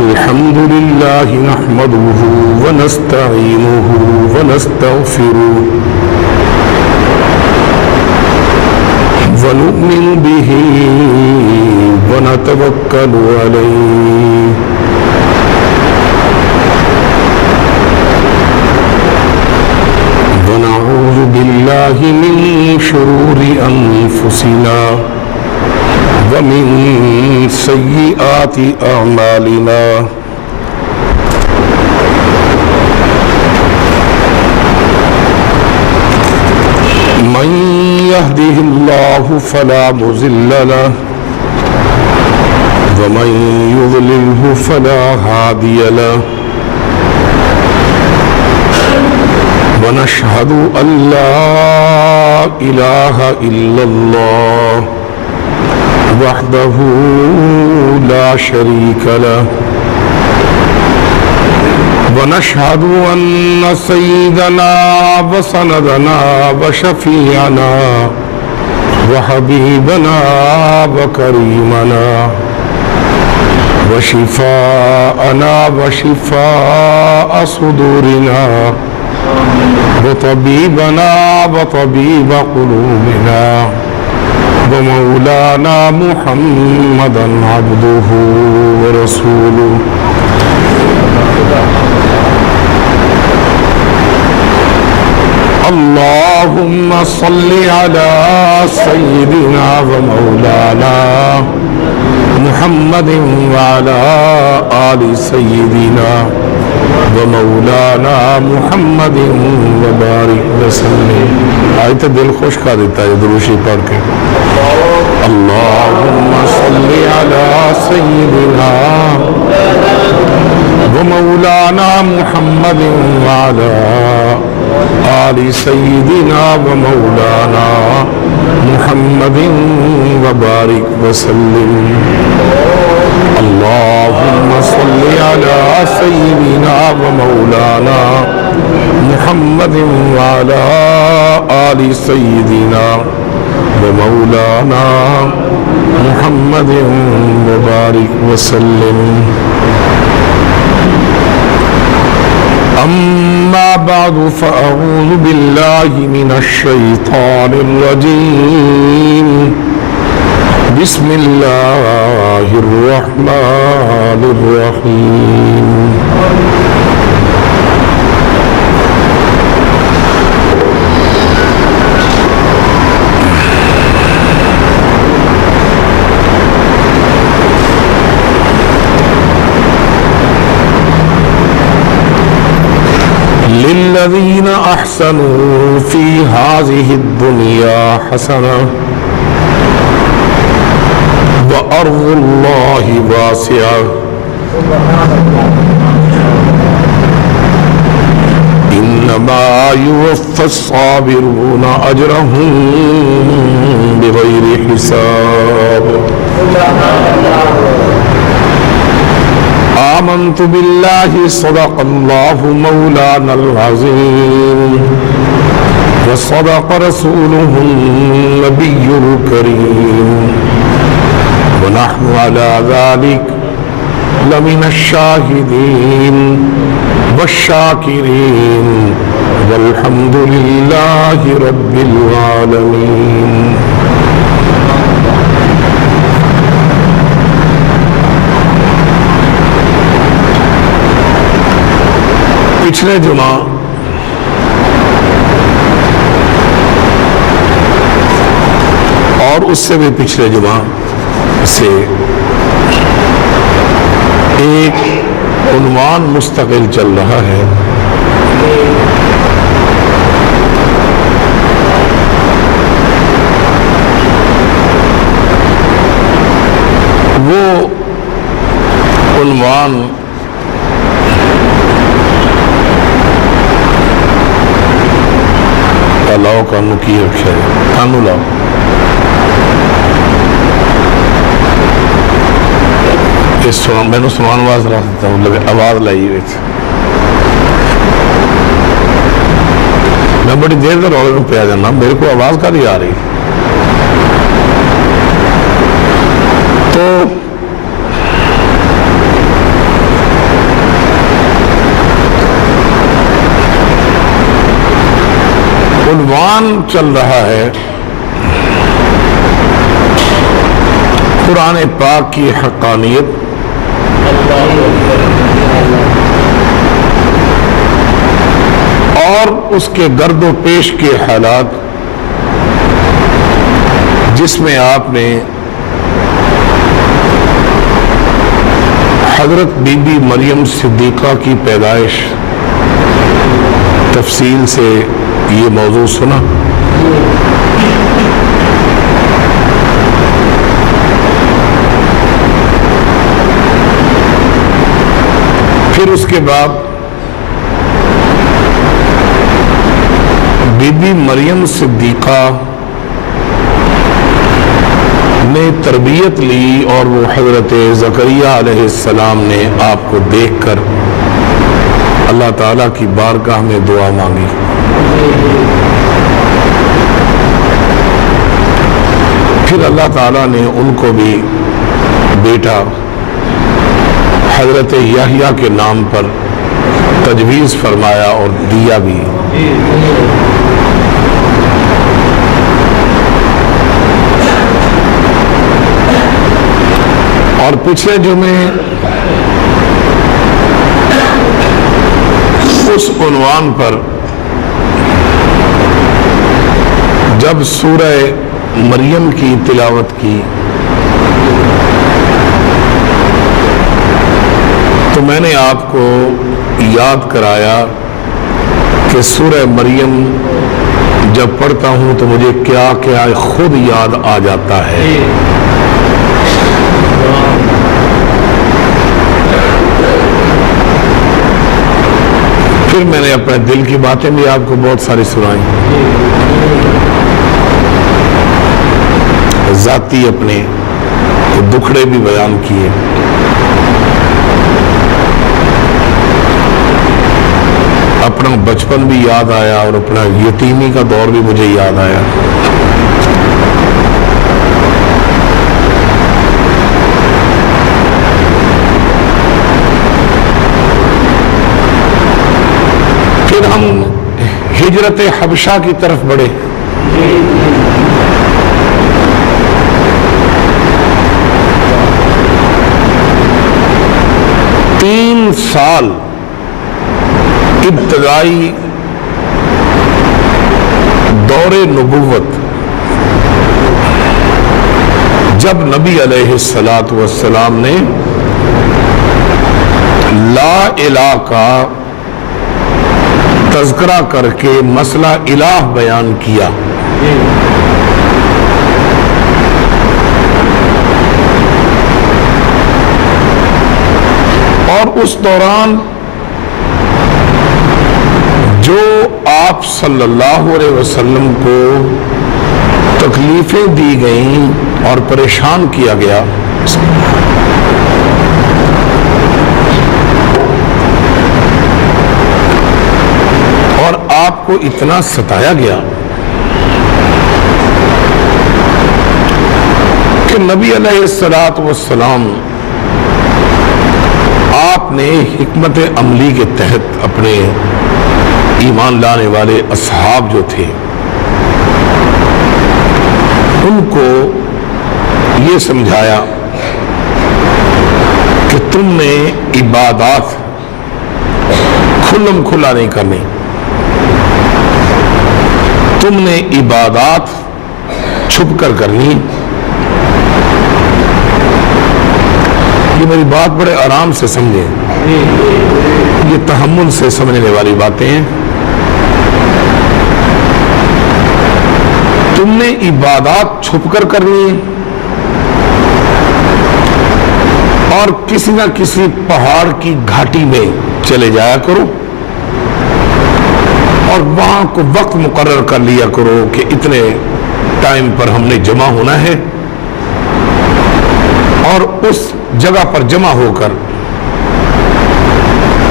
الحمد لله نحمده ونستعينه ونستغفره ونؤمن به ونتوكل عليه ونعوذ بالله من شرور أنفسنا ومن سيئات أعمالنا من يهده الله فلا مضل له ومن يضلله فلا هادي له ونشهد أن لا إله إلا الله وحده لا شريك له ونشهد أن سيدنا وسندنا وشفيعنا وحبيبنا وكريمنا وشفاءنا وشفاء صدورنا وطبيبنا وطبيب قلوبنا ومولانا محمدا عبده ورسوله اللهم صل على سيدنا ومولانا محمد وعلى آل سيدنا ومولانا محمد وبارک وسلم. آج تو دل خوش کر دیتا ہے دروشی پڑھ کے. اللہم صلی علی سیدنا ومولانا محمد وعلى آل سیدنا ومولانا محمد وبارک وسلم. اللهم صل على سيدنا ومولانا محمد وعلى آل سيدنا ومولانا محمد وبارك وسلم. أما بعد فأعوذ بالله من الشيطان الرجيم. بسم الله الرحمن الرحيم. للذين أحسنوا في هذه الدنيا حسنة وأرض الله واسعة إنما يوفى الصابرون أجرهم بغير حساب. آمنت بالله صدق الله مولانا العظيم وصدق رسوله النبي الكريم ونحن على ذلك لمن الشاهدين والشاكرين والحمد لله رب العالمين. پچھلے جمعہ اور اس سے بھی پچھلے جمعہ سے ایک عنوان مستقل چل رہا ہے. وہ عنوان لاؤ کانو کی رکھا ہے. کانو لاؤ. میں نے سنان آواز رکھ دیتا ہوں. آواز لائی ہوئی تھی. میں بڑی دیر تک رولے میں پیا جانا. میرے کو آواز کا نہیں آ رہی. تو عنوان چل رہا ہے قرآن پاک کی حقانیت اور اس کے گرد و پیش کے حالات، جس میں آپ نے حضرت بی بی مریم صدیقہ کی پیدائش تفصیل سے یہ موضوع سنا۔ پھر اس کے بعد بی بی مریم صدیقہ نے تربیت لی اور وہ حضرت زکریا علیہ السلام نے آپ کو دیکھ کر اللہ تعالیٰ کی بارگاہ میں دعا مانگی۔ پھر اللہ تعالیٰ نے ان کو بھی بیٹا حضرت یحییٰ کے نام پر تجویز فرمایا اور دیا بھی۔ اور پچھلے جمعے اس عنوان پر جب سورہ مریم کی تلاوت کی تو میں نے آپ کو یاد کرایا کہ سورہ مریم جب پڑھتا ہوں تو مجھے کیا کیا خود یاد آ جاتا ہے۔ پھر میں نے اپنے دل کی باتیں بھی آپ کو بہت ساری سنائیں، ذاتی اپنے دکھڑے بھی بیان کیے۔ اپنا بچپن بھی یاد آیا اور اپنا یتیمی کا دور بھی مجھے یاد آیا۔ پھر ہم ہجرت حبشہ کی طرف بڑھے۔ تین سال ابتدائی دور نبوت جب نبی علیہ السلام نے لا الہ کا تذکرہ کر کے مسئلہ الہ بیان کیا، اور اس دوران جو آپ صلی اللہ علیہ وسلم کو تکلیفیں دی گئیں اور پریشان کیا گیا، اور آپ کو اتنا ستایا گیا کہ نبی علیہ السلام آپ نے حکمت عملی کے تحت اپنے ایمان لانے والے اصحاب جو تھے ان کو یہ سمجھایا کہ تم نے عبادات کھلم کھلا نہیں کرنی، تم نے عبادات چھپ کر کرنی۔ یہ میری بات بڑے آرام سے سمجھیں، یہ تحمل سے سمجھنے والی باتیں ہیں۔ تم نے عبادات چھپ کر کرنی ہے، اور کسی نہ کسی پہاڑ کی گھاٹی میں چلے جایا کرو اور وہاں کو وقت مقرر کر لیا کرو کہ اتنے ٹائم پر ہم نے جمع ہونا ہے، اور اس جگہ پر جمع ہو کر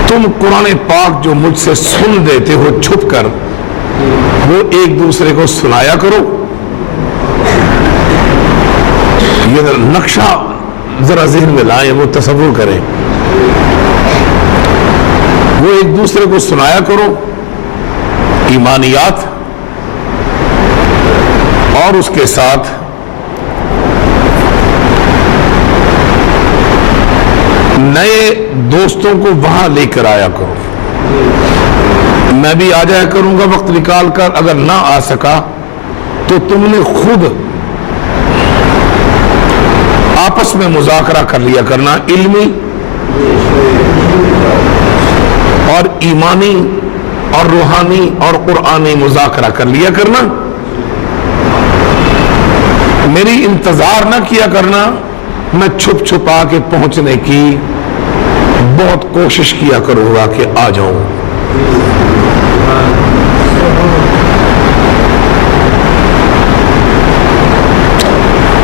تم قرآن پاک جو مجھ سے سن دیتے ہو چھپ کر وہ ایک دوسرے کو سنایا کرو۔ یہ نقشہ ذرا ذہن میں لائیں، وہ تصور کریں، وہ ایک دوسرے کو سنایا کرو ایمانیات، اور اس کے ساتھ نئے دوستوں کو وہاں لے کر آیا کرو. میں بھی آ جایا کروں گا وقت نکال کر. اگر نہ آ سکا تو تم نے خود آپس میں مذاکرہ کر لیا کرنا, علمی اور ایمانی اور روحانی اور قرآنی مذاکرہ کر لیا کرنا. میری انتظار نہ کیا کرنا. میں چھپ چھپا کے پہنچنے کی بہت کوشش کیا کروں گا کہ آ جاؤں.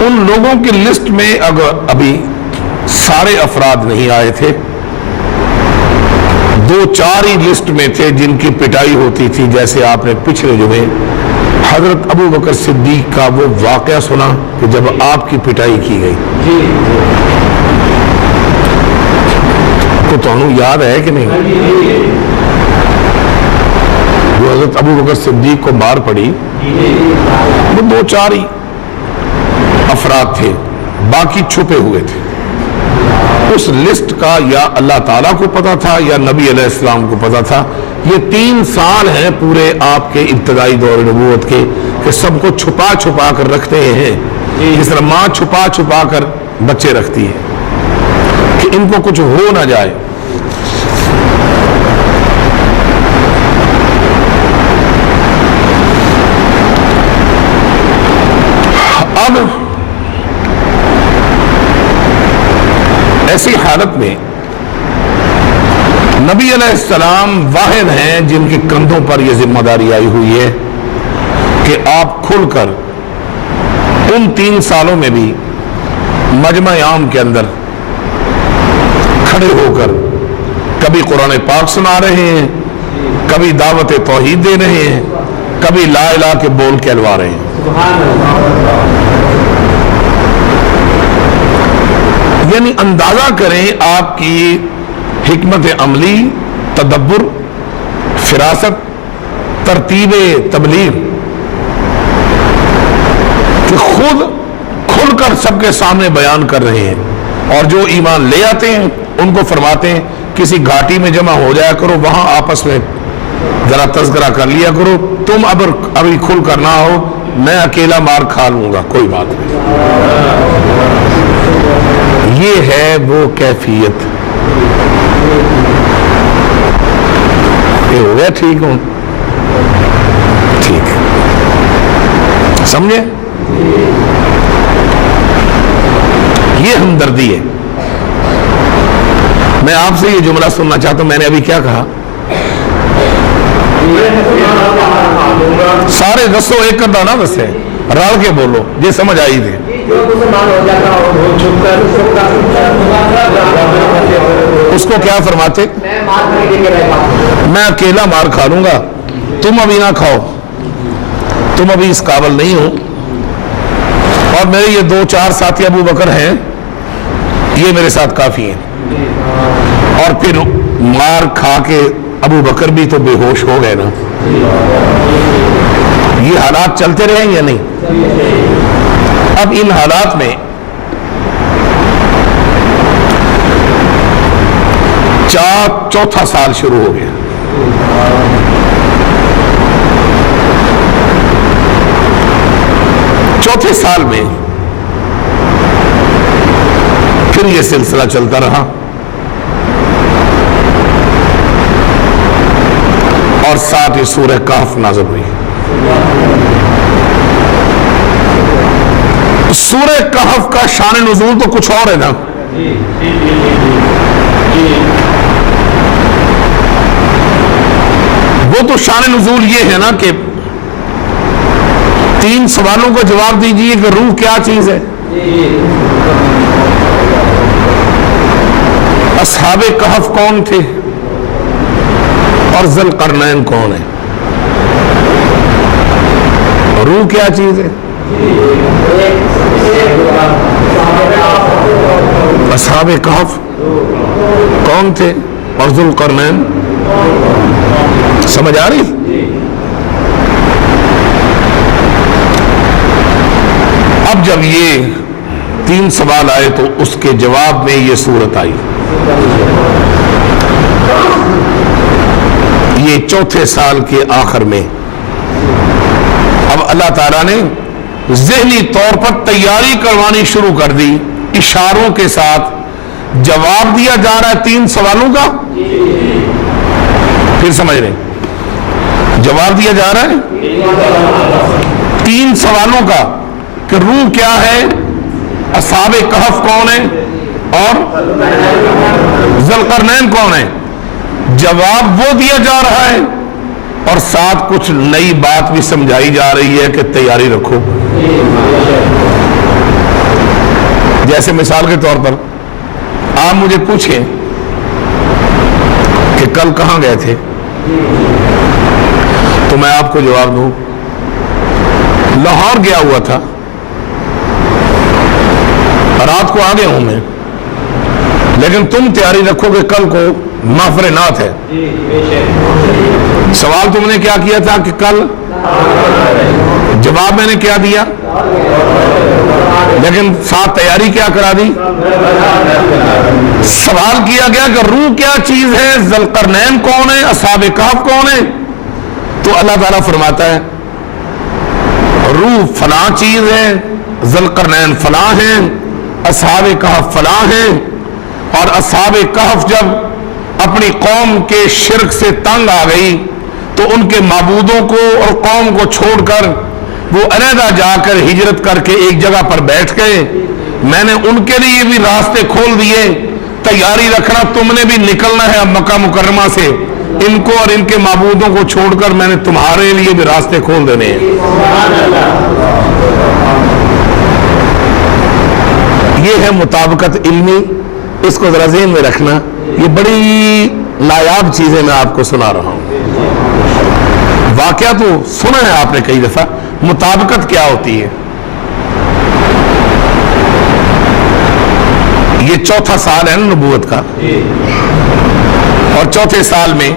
ان لوگوں کی لسٹ میں اگر ابھی سارے افراد نہیں آئے تھے, 2-4 ہی لسٹ میں تھے جن کی پٹائی ہوتی تھی. جیسے آپ نے پچھلے جمعے حضرت ابو بکر صدیق کا وہ واقعہ سنا کہ جب آپ کی پٹائی کی گئی. تو انہوں یاد ہے کہ نہیں, جو حضرت ابو بکر صدیق کو مار پڑی وہ 2-4 ہی افراد تھے, باقی چھپے ہوئے تھے. اس لسٹ کا یا اللہ تعالیٰ کو پتا تھا یا نبی علیہ السلام کو پتا تھا. یہ 3 سال ہیں پورے آپ کے ابتدائی دور نبوت کے کہ سب کو چھپا چھپا کر رکھتے ہیں, جس طرح ماں چھپا چھپا کر بچے رکھتی ہے کہ ان کو کچھ ہو نہ جائے. اب ایسی حالت میں نبی علیہ السلام واحد ہیں جن کے کندھوں پر یہ ذمہ داری آئی ہوئی ہے کہ آپ کھل کر ان 3 سالوں میں بھی مجمع عام کے اندر کھڑے ہو کر کبھی قرآن پاک سنا رہے ہیں, کبھی دعوت توحید دے رہے ہیں, کبھی لا الہ کے بول کہلوا رہے ہیں. یعنی اندازہ کریں آپ کی حکمت عملی, تدبر, فراست, ترتیب تبلیغ کہ خود کھل کر سب کے سامنے بیان کر رہے ہیں. اور جو ایمان لے آتے ہیں ان کو فرماتے ہیں کسی گھاٹی میں جمع ہو جایا کرو, وہاں آپس میں ذرا تذکرہ کر لیا کرو. تم ابھی کھل کر نہ ہو, میں اکیلا مار کھا لوں گا, کوئی بات نہیں. یہ ہے وہ کیفیت. یہ ہو گیا, ٹھیک ہوں, ٹھیک سمجھے. یہ ہمدردی ہے. میں آپ سے یہ جملہ سننا چاہتا ہوں. میں نے ابھی کیا کہا؟ سارے دسو ایک کرنا نا, دسے رل کے بولو یہ سمجھ آئی تھی. اس کو کیا فرماتے؟ میں اکیلا مار کھا لوں گا, تم ابھی نہ کھاؤ, تم ابھی اس قابل نہیں ہو. اور میرے یہ 2-4 ساتھی ابو بکر ہیں, یہ میرے ساتھ کافی ہیں. اور پھر مار کھا کے ابو بکر بھی تو بے ہوش ہو گئے نا. یہ حالات چلتے رہیں یا نہیں؟ اب ان حالات میں چوتھا سال شروع ہو گیا. چوتھے سال میں پھر یہ سلسلہ چلتا رہا اور ساتھ ہی سورہ کہف نازل ہوئی. سورہ کہف کا شان نزول تو کچھ اور ہے نا. وہ تو شان نزول یہ ہے نا کہ 3 سوالوں کا جواب دیجئے کہ روح کیا چیز ہے, اصحاب کہف کون تھے, اور ذوالقرنین کون ہے, روح کیا چیز ہے, اصحاب کہف کون تھے, اور ذوالقرنین. سمجھ آ رہی؟ اب جب یہ 3 سوال آئے تو اس کے جواب میں یہ صورت آئی. یہ چوتھے سال کے آخر میں اب اللہ تعالیٰ نے ذہنی طور پر تیاری کروانی شروع کر دی. اشاروں کے ساتھ جواب دیا جا رہا ہے 3 سوالوں کا. پھر سمجھ رہے ہیں؟ جواب دیا جا رہا ہے 3 سوالوں کا کہ روح کیا ہے، اصحاب کہف کون ہے اور ذوالقرنین کون ہے. جواب وہ دیا جا رہا ہے اور ساتھ کچھ نئی بات بھی سمجھائی جا رہی ہے کہ تیاری رکھو. جیسے مثال کے طور پر آپ مجھے پوچھیں کہ کل کہاں گئے تھے تو میں آپ کو جواب دوں لاہور گیا ہوا تھا، رات کو آ گیا ہوں میں، لیکن تم تیاری رکھو کہ کل کو محفل نعت ہے. سوال تم نے کیا کیا تھا کہ کل، جواب میں نے کیا دیا، لیکن ساتھ تیاری کیا کرا دی. سوال کیا گیا کہ روح کیا چیز ہے، ذوالقرنین کون ہے، اصحاب کہف کون ہے. تو اللہ تعالیٰ فرماتا ہے روح فلاں چیز ہے، ذوالقرنین فلاں ہیں، اصحاب کہف فلاں ہیں. اور اصحاب کہف جب اپنی قوم کے شرک سے تنگ آ گئی تو ان کے معبودوں کو اور قوم کو چھوڑ کر وہ علیحدہ جا کر ہجرت کر کے ایک جگہ پر بیٹھ گئے. میں نے ان کے لیے بھی راستے کھول دیے. تیاری رکھنا، تم نے بھی نکلنا ہے اب مکہ مکرمہ سے. ان کو اور ان کے معبودوں کو چھوڑ کر میں نے تمہارے لیے بھی راستے کھول دینے ہیں. یہ ہے مطابقت علمی. اس کو ذرا ذہن میں رکھنا. یہ بڑی نایاب چیزیں میں آپ کو سنا رہا ہوں. واقعہ تو سنا ہے آپ نے کئی دفعہ. مطابقت کیا ہوتی ہے؟ یہ چوتھا سال ہے نبوت کا، اور چوتھے سال میں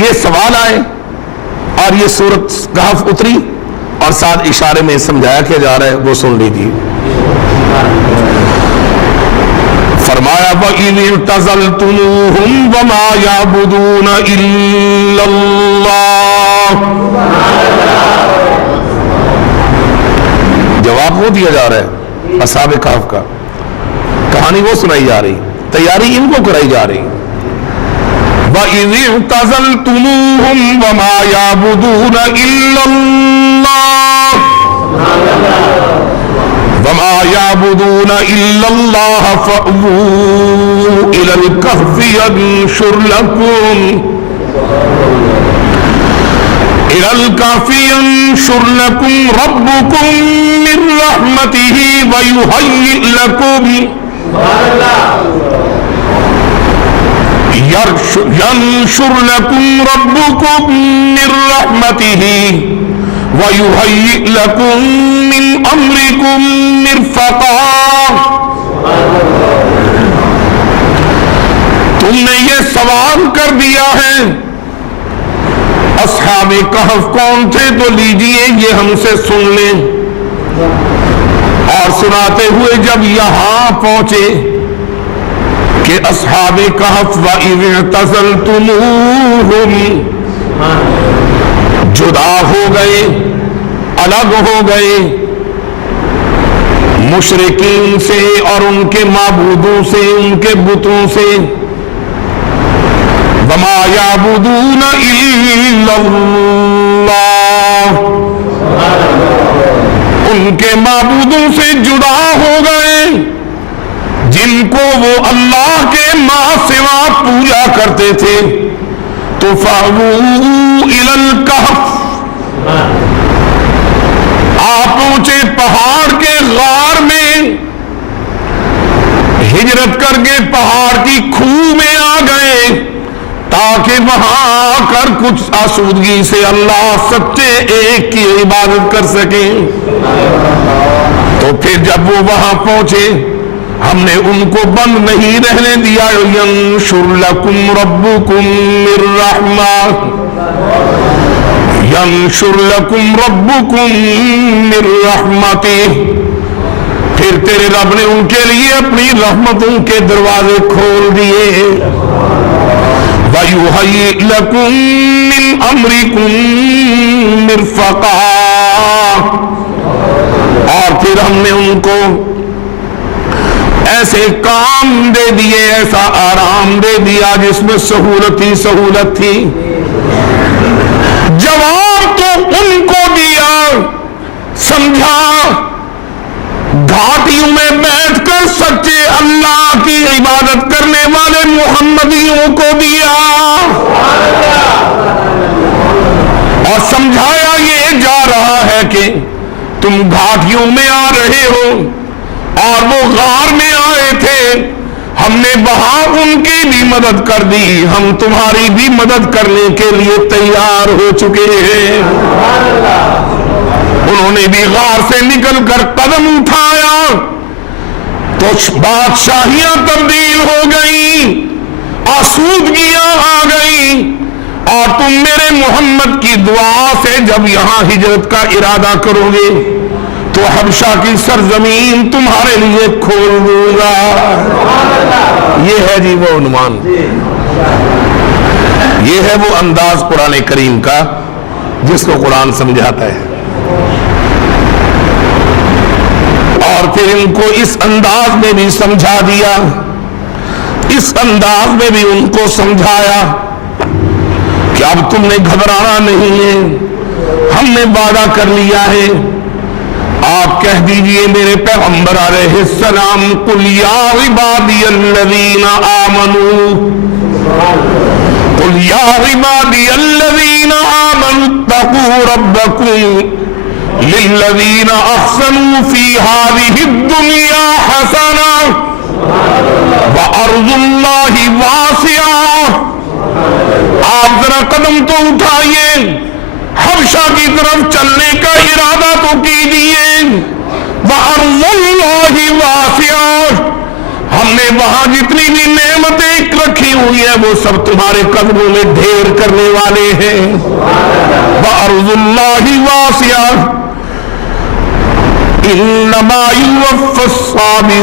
یہ سوال آئے اور یہ سورت کہف اتری اور ساتھ اشارے میں سمجھایا کیا جا رہا ہے، وہ سن لیجیے. فرمایا وَإِذِ اعْتَزَلْتُمُوهُمْ وَمَا يَعْبُدُونَ إِلَّا اللَّهَ. جواب وہ دیا جا رہا ہے اصحاب کہف کا. کہانی وہ سنائی جا رہی، تیاری ان کو کرائی جا رہی. وَإِذِ اعْتَزَلْتُمُوهُمْ وَمَا يَعْبُدُونَ إِلَّا اللَّهَ وَمَا يَعْبُدُونَ إِلَّا اللَّهَ فَأْوُوا إِلَى الْكَهْفِ يَنشُرْ لَكُمْ رَبُّكُمْ مِنْ رَحْمَتِهِ وَيُهَيِّئْ لَكُمْ يَنشُرْ لَكُمْ رَبُّكُمْ مِنْ رَحْمَتِهِ وَيُهَيِّئْ لَكُمْ مِنْ أَمْرِكُمْ مِرْفَقًا. تم نے یہ سوال کر دیا ہے اصحاب کہف کون تھے، تو لیجئے یہ ہم سے سن لیں. اور سناتے ہوئے جب یہاں پہنچے کہ اصحاب کہف وَإِذِ اعْتَزَلْتُمُوهُمْ جدا ہو گئے، الگ ہو گئے مشرکین سے اور ان کے معبودوں سے، ان کے بتوں سے. وَمَا يَعْبُدُونَ إِلَّا اللَّهَ، ان کے معبودوں سے جدا ہو گئے جن کو وہ اللہ کے ماں سوا پوجا کرتے تھے. تو فَأْوُوا إِلَى الْكَهْفِ، آپ پہنچے پہاڑ کے غار میں، ہجرت کر کے پہاڑ کی کھو میں آ گئے تاکہ وہاں آ کر کچھ آسودگی سے اللہ سچے ایک کی عبادت کر سکیں. تو پھر جب وہ وہاں پہنچے ہم نے ان کو بند نہیں رہنے دیا. يَنشُرْ لَكُمْ رَبُّكُمْ مِنْ رَحْمَتِهِ يَنشُرْ لَكُمْ رَبُّكُمْ مِنْ رَحْمَتِهِ پھر تیرے رب نے ان کے لیے اپنی رحمتوں کے دروازے کھول دیے. وَيُهَيِّئْ لَكُم مِّنْ أَمْرِكُم مِّرْفَقًا, اور پھر ہم نے ان کو ایسے کام دے دیے, ایسا آرام دے دیا جس میں سہولت ہی سہولت تھی. جواب تو ان کو دیا, سمجھا گھاٹیوں میں بیٹھ کر سچے اللہ کی عبادت کرنے والے محمدیوں کو دیا, اور سمجھایا یہ جا رہا ہے کہ تم گھاٹیوں میں آ رہے ہو اور وہ غار میں آئے تھے, ہم نے وہاں ان کی بھی مدد کر دی, ہم تمہاری بھی مدد کرنے کے لیے تیار ہو چکے ہیں. انہوں نے بھی غار سے نکل کر قدم اٹھایا تو بادشاہیاں تبدیل ہو گئیں, آسودگیاں آ گئیں, اور تم میرے محمد کی دعا سے جب یہاں ہجرت کا ارادہ کرو گے تو حبشہ کی سرزمین تمہارے لیے کھول دوں گا. یہ ہے جی وہ عنوان, یہ ہے وہ انداز قرآن کریم کا جس کو قرآن سمجھاتا ہے. اور پھر ان کو اس انداز میں بھی سمجھا دیا, اس انداز میں بھی ان کو سمجھایا کہ اب تم نے گھبرانا نہیں ہے, ہم نے وعدہ کر لیا ہے. آپ کہہ دیجئے میرے پیغمبر علیہ السلام, قل یا عبادی الذین آمنوا, قل یا عبادی الذین آمنوا اتقوا ربکم للذین احسنوا فی هذه الدنیا حسنہ وارض اللہ واسعہ. آپ ذرا قدم تو اٹھائیے, حبشہ کی طرف چلنے کا ارادہ تو کیجیے. وَأَرْضُ اللَّهِ وَاسِعَةٌ, ہم نے وہاں جتنی بھی نعمتیں رکھی ہوئی ہیں وہ سب تمہارے قدموں میں ڈھیر کرنے والے ہیں. وَأَرْضُ اللَّهِ وَاسِعَةٌ إِنَّمَا يُوَفَّى الصَّابِرُونَ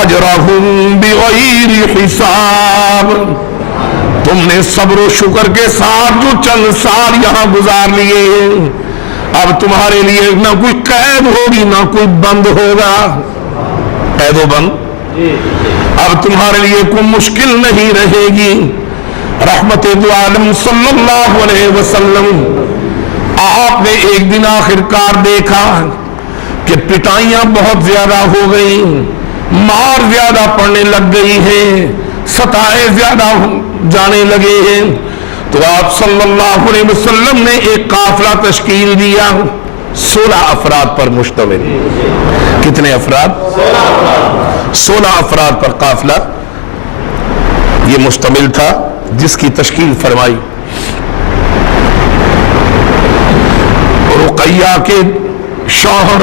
أَجْرَهُمْ بِغَيْرِ حِسَابٍ. تم نے صبر و شکر کے ساتھ جو چند سال یہاں گزار لیے, اب تمہارے لیے نہ کوئی قید ہوگی نہ کوئی بند ہوگا. قید و بند اب تمہارے لیے کوئی مشکل نہیں رہے گی. رحمت دو عالم صلی اللہ علیہ وسلم, آپ نے ایک دن آخرکار دیکھا کہ پٹائیاں بہت زیادہ ہو گئیں, مار زیادہ پڑنے لگ گئی ہیں, ستائے زیادہ جانے لگے ہیں, تو آپ صلی اللہ علیہ وسلم نے ایک قافلہ تشکیل دیا 16 افراد پر مشتمل. کتنے افراد؟ 16 افراد پر قافلہ یہ مشتمل تھا جس کی تشکیل فرمائی. رقیہ کے شوہر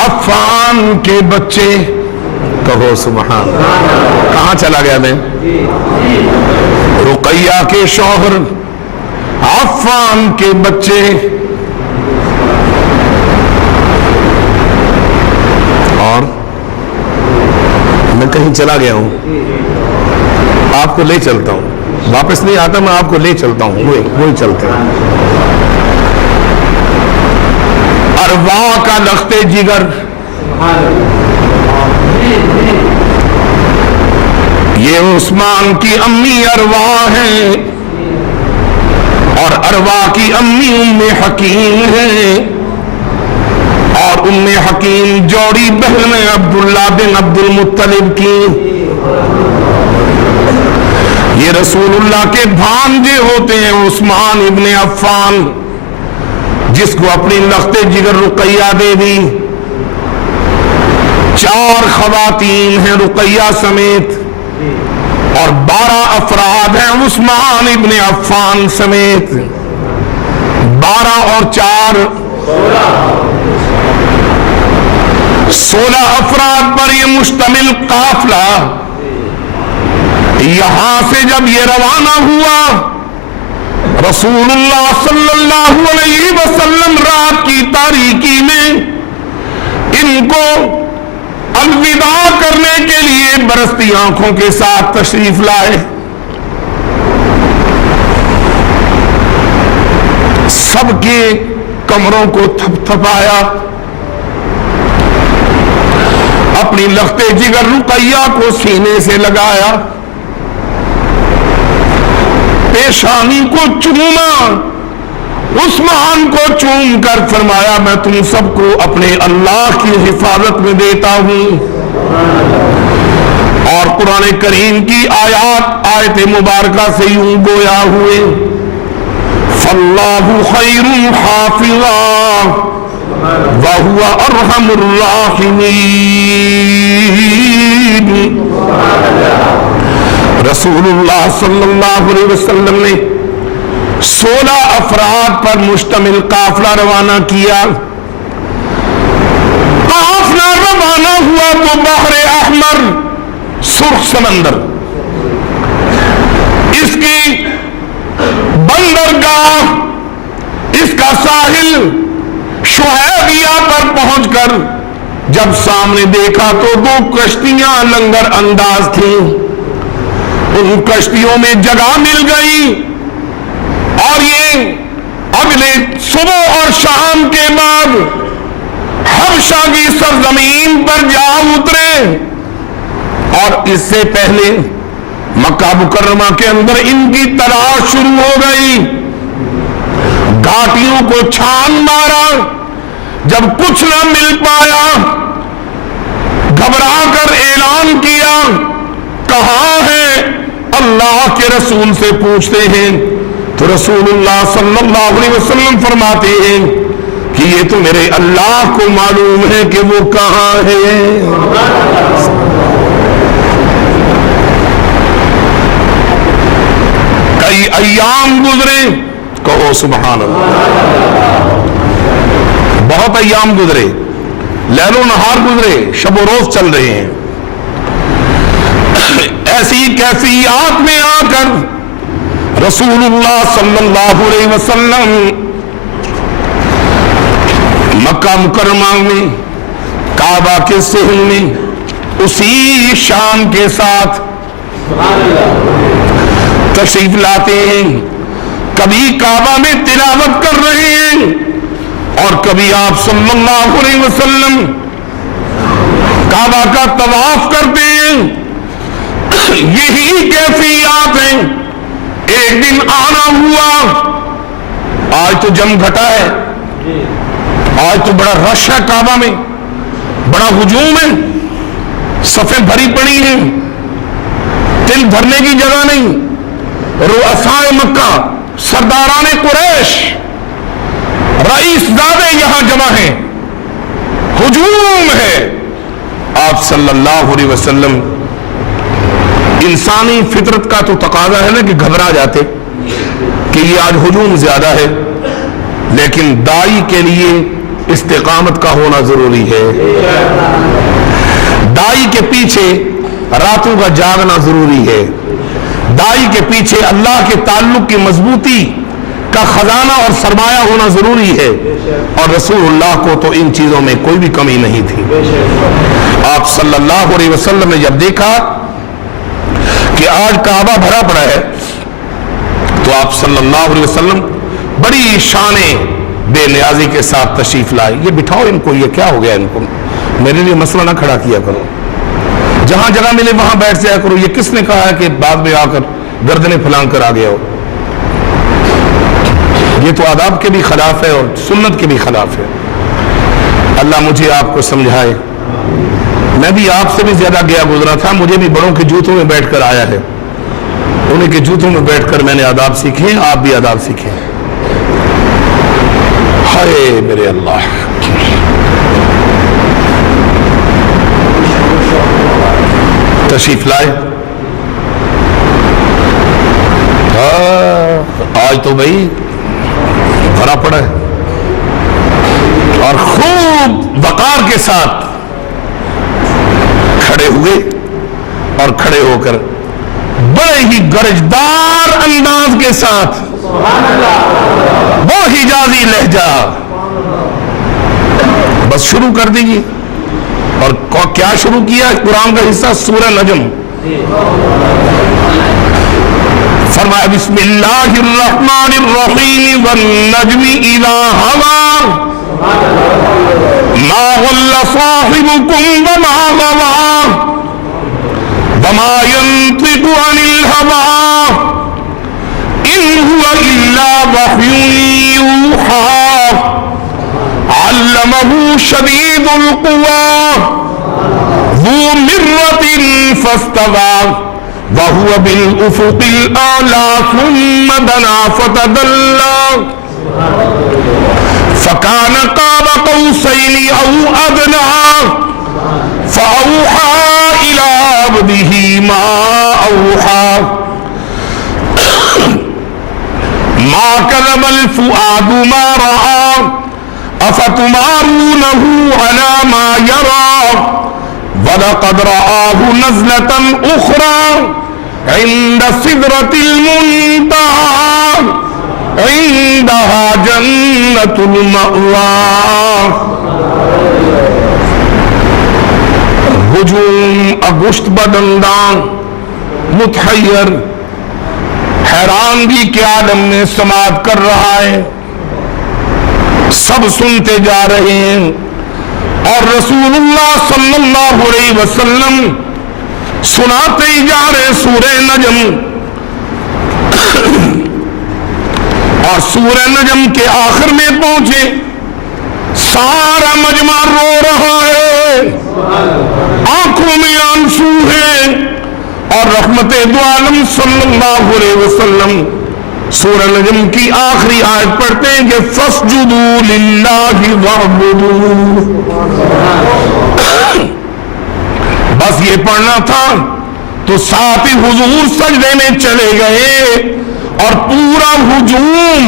عفان کے بچے, کہو سبحان, کہاں چلا گیا میں؟ رقیہ کے شوہر, عفان کے بچے, اور میں کہیں چلا گیا ہوں, آپ کو لے چلتا ہوں, واپس نہیں آتا, میں آپ کو لے چلتا ہوں, وہی چلتے ہیں. ارواح کا لخت جگر, یہ عثمان کی امی ارواح ہیں, اور ارواح کی امی ام حکیم ہیں, اور ام حکیم جوڑی بہن عبداللہ بن عبد المطلب کی. یہ رسول اللہ کے بھانجے ہوتے ہیں عثمان ابن عفان, جس کو اپنی لخت جگر رقیہ دے دی. 4 خواتین ہیں رقیہ سمیت, اور 12 افراد ہیں عثمان ابن عفان سمیت. 12 اور 4 16 افراد پر یہ مشتمل قافلہ یہاں سے جب یہ روانہ ہوا, رسول اللہ صلی اللہ علیہ وسلم رات کی تاریکی میں ان کو الوداع کرنے کے لیے برستی آنکھوں کے ساتھ تشریف لائے. سب کے کمروں کو تھپ تھپایا, اپنی لخت جگر رقیہ کو سینے سے لگایا, پیشانی کو چوما, عثمان کو چوم کر فرمایا میں تم سب کو اپنے اللہ کی حفاظت میں دیتا ہوں. اور قرآن کریم کی آیت مبارکہ سے یوں گویا ہوئے فَاللَّهُ خَيْرٌ حَافِظًا وَهُوَ أَرْحَمُ الرَّاحِمِينَ. رسول اللہ صلی اللہ علیہ وسلم نے 16 افراد پر مشتمل قافلہ روانہ کیا. قافلہ روانہ ہوا تو بحر احمر, سرخ سمندر, اس کی بندرگاہ, اس کا ساحل شعیبیہ پر پہنچ کر جب سامنے دیکھا تو 2 کشتیاں لنگر انداز تھیں. ان کشتیوں میں جگہ مل گئی اور یہ اگلے صبح اور شام کے بعد حبشہ کی سرزمین پر جا اترے. اور اس سے پہلے مکہ مکرمہ کے اندر ان کی تلاش شروع ہو گئی. گھاٹیوں کو چھان مارا, جب کچھ نہ مل پایا گھبرا کر اعلان کیا کہاں ہے, اللہ کے رسول سے پوچھتے ہیں تو رسول اللہ صلی اللہ علیہ وسلم فرماتے ہیں کہ یہ تو میرے اللہ کو معلوم ہے کہ وہ کہاں ہے. کئی ایام گزرے, کہو سبحان اللہ. بہت ایام گزرے, لیل و نہار گزرے, شب و روز چل رہے ہیں. ایسی کیفیات میں آ کر رسول اللہ صلی اللہ علیہ وسلم مکہ مکرمہ میں کعبہ کے صحن میں اسی شان کے ساتھ تشریف لاتے ہیں. کبھی کعبہ میں تلاوت کر رہے ہیں اور کبھی آپ صلی اللہ علیہ وسلم کعبہ کا طواف کرتے ہیں. یہی کیفیات ہیں. ایک دن آنا ہوا, آج تو جم گھٹا ہے, آج تو بڑا رش ہے کعبہ میں, بڑا ہجوم ہے, صفیں بھری پڑی ہیں, دل بھرنے کی جگہ نہیں. رؤسائے مکہ, سرداران قریش, رئیس زادے یہاں جمع ہیں, ہجوم ہے. آپ صلی اللہ علیہ وسلم, انسانی فطرت کا تو تقاضا ہے نا کہ گھبرا جاتے کہ یہ آج ہجوم زیادہ ہے, لیکن داعی کے لیے استقامت کا ہونا ضروری ہے. داعی کے پیچھے راتوں کا جاگنا ضروری ہے. داعی کے پیچھے اللہ کے تعلق کی مضبوطی کا خزانہ اور سرمایہ ہونا ضروری ہے. اور رسول اللہ کو تو ان چیزوں میں کوئی بھی کمی نہیں تھی. آپ صلی اللہ علیہ وسلم نے جب دیکھا کہ آج کعبہ بھرا پڑا ہے تو آپ صلی اللہ علیہ وسلم بڑی شان بے نیازی کے ساتھ تشریف لائے. یہ بٹھاؤ ان کو, یہ کیا ہو گیا ان کو, میرے لیے مسئلہ نہ کھڑا کیا کرو, جہاں جگہ ملے وہاں بیٹھ جایا کرو. یہ کس نے کہا ہے کہ بعد میں آ کر گردنیں پھلانگ کر آ گیا ہو؟ یہ تو آداب کے بھی خلاف ہے اور سنت کے بھی خلاف ہے. اللہ مجھے آپ کو سمجھائے. میں بھی آپ سے بھی زیادہ گیا گزرا تھا, مجھے بھی بڑوں کے جوتوں میں بیٹھ کر آیا ہے. انہیں کے جوتوں میں بیٹھ کر میں نے آداب سیکھے, آپ بھی آداب سیکھیں. ہائے میرے اللہ, تشریف لائے. آج تو بھائی بھرا پڑا ہے اور خوب وقار کے ساتھ کھڑے ہوئے اور کھڑے ہو کر بڑے ہی گرجدار انداز کے ساتھ وہ حجازی لہجہ بس شروع کر دیجیے. اور کیا شروع کیا؟ قرآن کا حصہ سورہ نجم. فرمایا بسم اللہ الرحمن الرحیم والنجم اذا ہوا ما ضل صاحبكم وما غوى وما ينطق عن الهوى ان هو الا وحی یوحى علمه شدید القوى ذو مرة فاستوى وهو بالافق الاعلى ثم دنا فتدلى فكان قاب قوسين او ادنى فاوحى الى عبده ما اوحى ما كذب الفؤاد ما راى افتمارونه على ما يرى وَلَقَدْ رَآهُ نَزْلَةً أُخْرَى عِنْدَ سِدْرَةِ الْمُنْتَهَى عِنْدَهَا جَنَّةُ الْمَأْوَىٰ. ہجوم اگشت بدنداں متحیر حیرانگی کے عالم میں سماعت کر رہا ہے. سب سنتے جا رہے ہیں اور رسول اللہ صلی اللہ علیہ وسلم سناتے ہی جا رہے سورہ نجم. اور سورہ نجم کے آخر میں پہنچے سارا مجمع رو رہا ہے, آنکھوں میں آنسو ہے. اور رحمت دو عالم صلی اللہ علیہ وسلم سورہ نجم کی آخری آیت پڑھتے ہیں کہ فَاسْجُدُوا لِلَّهِ وَاعْبُدُوا. بس یہ پڑھنا تھا تو ساتھ ہی حضور سجدے میں چلے گئے اور پورا ہجوم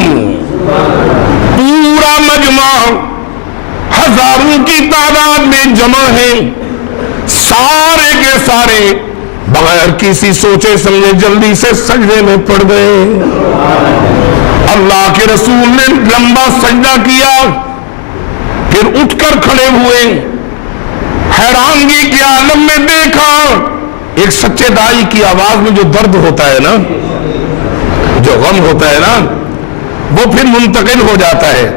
پورا مجمع ہزاروں کی تعداد میں جمع ہے. سارے کے سارے بغیر کسی سوچے سمجھے جلدی سے سجدے میں پڑ گئے. اللہ کے رسول نے لمبا سجدہ کیا, پھر اٹھ کر کھڑے ہوئے, حیرانگی کے عالم میں دیکھا. ایک سچے دائی کی آواز میں جو درد ہوتا ہے نا, جو غم ہوتا ہے نا, وہ پھر منتقل ہو جاتا ہے,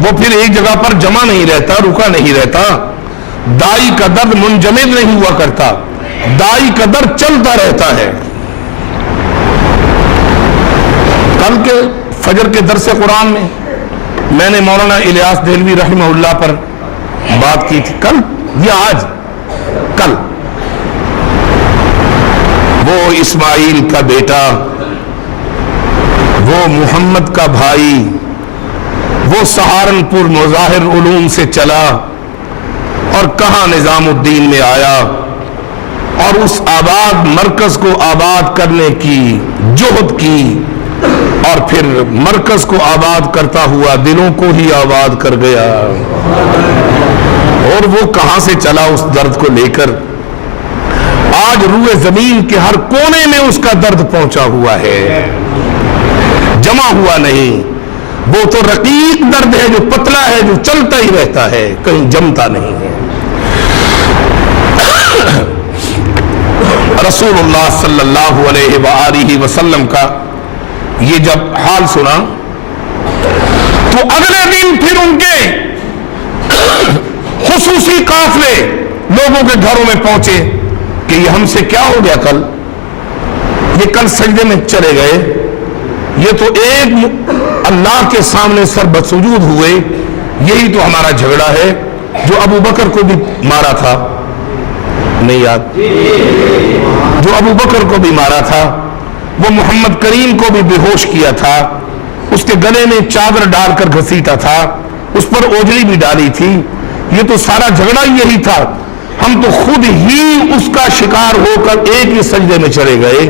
وہ پھر ایک جگہ پر جمع نہیں رہتا, رکا نہیں رہتا. دائی کا درد منجمد نہیں ہوا کرتا, دائی کا درد چلتا رہتا ہے. کل کے فجر کے درس قرآن میں نے مولانا الیاس دہلوی رحمہ اللہ پر بات کی تھی. کل یا آج؟ کل. وہ اسماعیل کا بیٹا, وہ محمد کا بھائی, وہ سہارنپور مظاہر علوم سے چلا اور کہاں نظام الدین میں آیا اور اس آباد مرکز کو آباد کرنے کی جہد کی, اور پھر مرکز کو آباد کرتا ہوا دلوں کو ہی آباد کر گیا. اور وہ کہاں سے چلا اس درد کو لے کر, آج روئے زمین کے ہر کونے میں اس کا درد پہنچا ہوا ہے, جمع ہوا نہیں. وہ تو رقیق درد ہے جو پتلا ہے, جو چلتا ہی رہتا ہے, کہیں جمتا نہیں ہے. رسول اللہ صلی اللہ علیہ وآلہ وسلم کا یہ جب حال سنا تو اگلے دن پھر ان کے خصوصی قافلے لوگوں کے گھروں میں پہنچے کہ یہ ہم سے کیا ہو گیا کل, یہ کل سجدے میں چلے گئے, یہ تو ایک اللہ کے سامنے سر بسجود ہوئے, یہی تو ہمارا جھگڑا ہے جو ابو بکر کو بھی مارا تھا, نہیں یاد؟ جو ابو بکر کو بھی مارا تھا, وہ محمد کریم کو بھی بے ہوش کیا تھا, اس کے گلے میں چادر ڈال کر گھسیٹا تھا, اس پر اوجڑی بھی ڈالی تھی. یہ تو سارا جھگڑا یہی تھا. ہم تو خود ہی اس کا شکار ہو کر ایک ہی سجدے میں چلے گئے.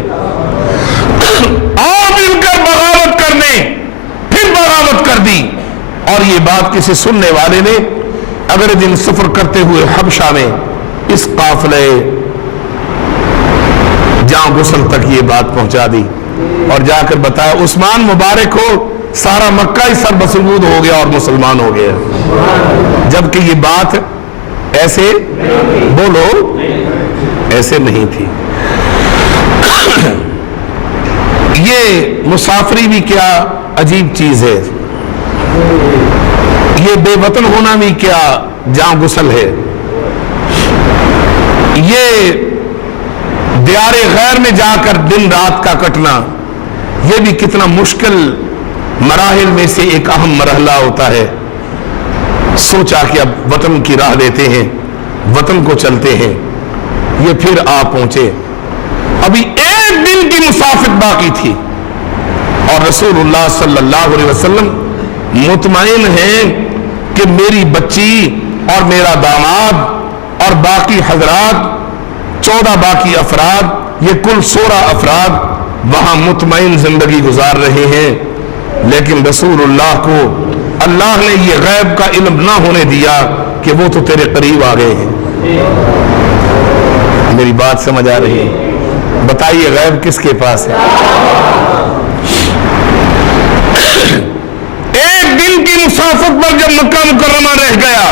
اور مل کر بغاوت کرنے, پھر بغاوت کر دی. اور یہ بات کسی سننے والے نے اگلے دن سفر کرتے ہوئے حبشہ میں اس قافلے جہاں غسل تک یہ بات پہنچا دی. اور جا کر بتایا عثمان مبارک ہو، سارا مکہ ہی سر بسجود ہو گیا اور مسلمان ہو گیا، جبکہ یہ بات ایسے بولو ایسے نہیں تھی۔ یہ مسافری بھی کیا عجیب چیز ہے، یہ بے وطن ہونا بھی کیا جاں غسل ہے، یہ دیار غیر میں جا کر دن رات کا کٹنا یہ بھی کتنا مشکل مراحل میں سے ایک اہم مرحلہ ہوتا ہے۔ سوچا کہ اب وطن کی راہ لیتے ہیں، وطن کو چلتے ہیں، یہ پھر آپ پہنچے، ابھی ایک دن کی مسافت باقی تھی اور رسول اللہ صلی اللہ علیہ وسلم مطمئن ہیں کہ میری بچی اور میرا داماد اور باقی حضرات 14 باقی افراد، یہ کل 16 افراد وہاں مطمئن زندگی گزار رہے ہیں، لیکن رسول اللہ کو اللہ نے یہ غیب کا علم نہ ہونے دیا کہ وہ تو تیرے قریب آ گئے ہیں۔ میری بات سمجھ آ رہی ہے؟ بتائیے غیب کس کے پاس ہے؟ ایک دن کی مسافت پر جب مکہ مکرمہ رہ گیا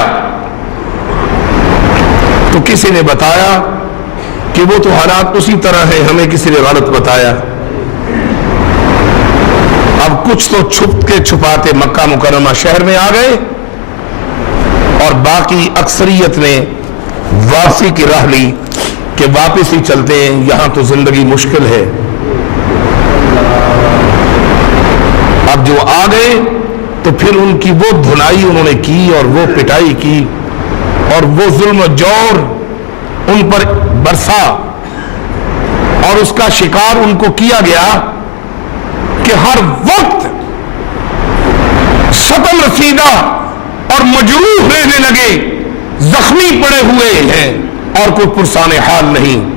تو کسی نے بتایا کہ وہ تو حالات اسی طرح ہیں، ہمیں کسی نے غلط بتایا۔ اب کچھ تو چھپ کے چھپاتے مکہ مکرمہ شہر میں آ گئے اور باقی اکثریت نے واپسی کی راہ لی کہ واپس ہی چلتے ہیں، یہاں تو زندگی مشکل ہے۔ اب جو آ گئے تو پھر ان کی وہ دھنائی انہوں نے کی اور وہ پٹائی کی اور وہ ظلم و جور ان پر برسا اور اس کا شکار ان کو کیا گیا کہ ہر وقت شتم رسیدہ اور مجروح رہنے لگے، زخمی پڑے ہوئے ہیں اور کوئی پرسان حال نہیں۔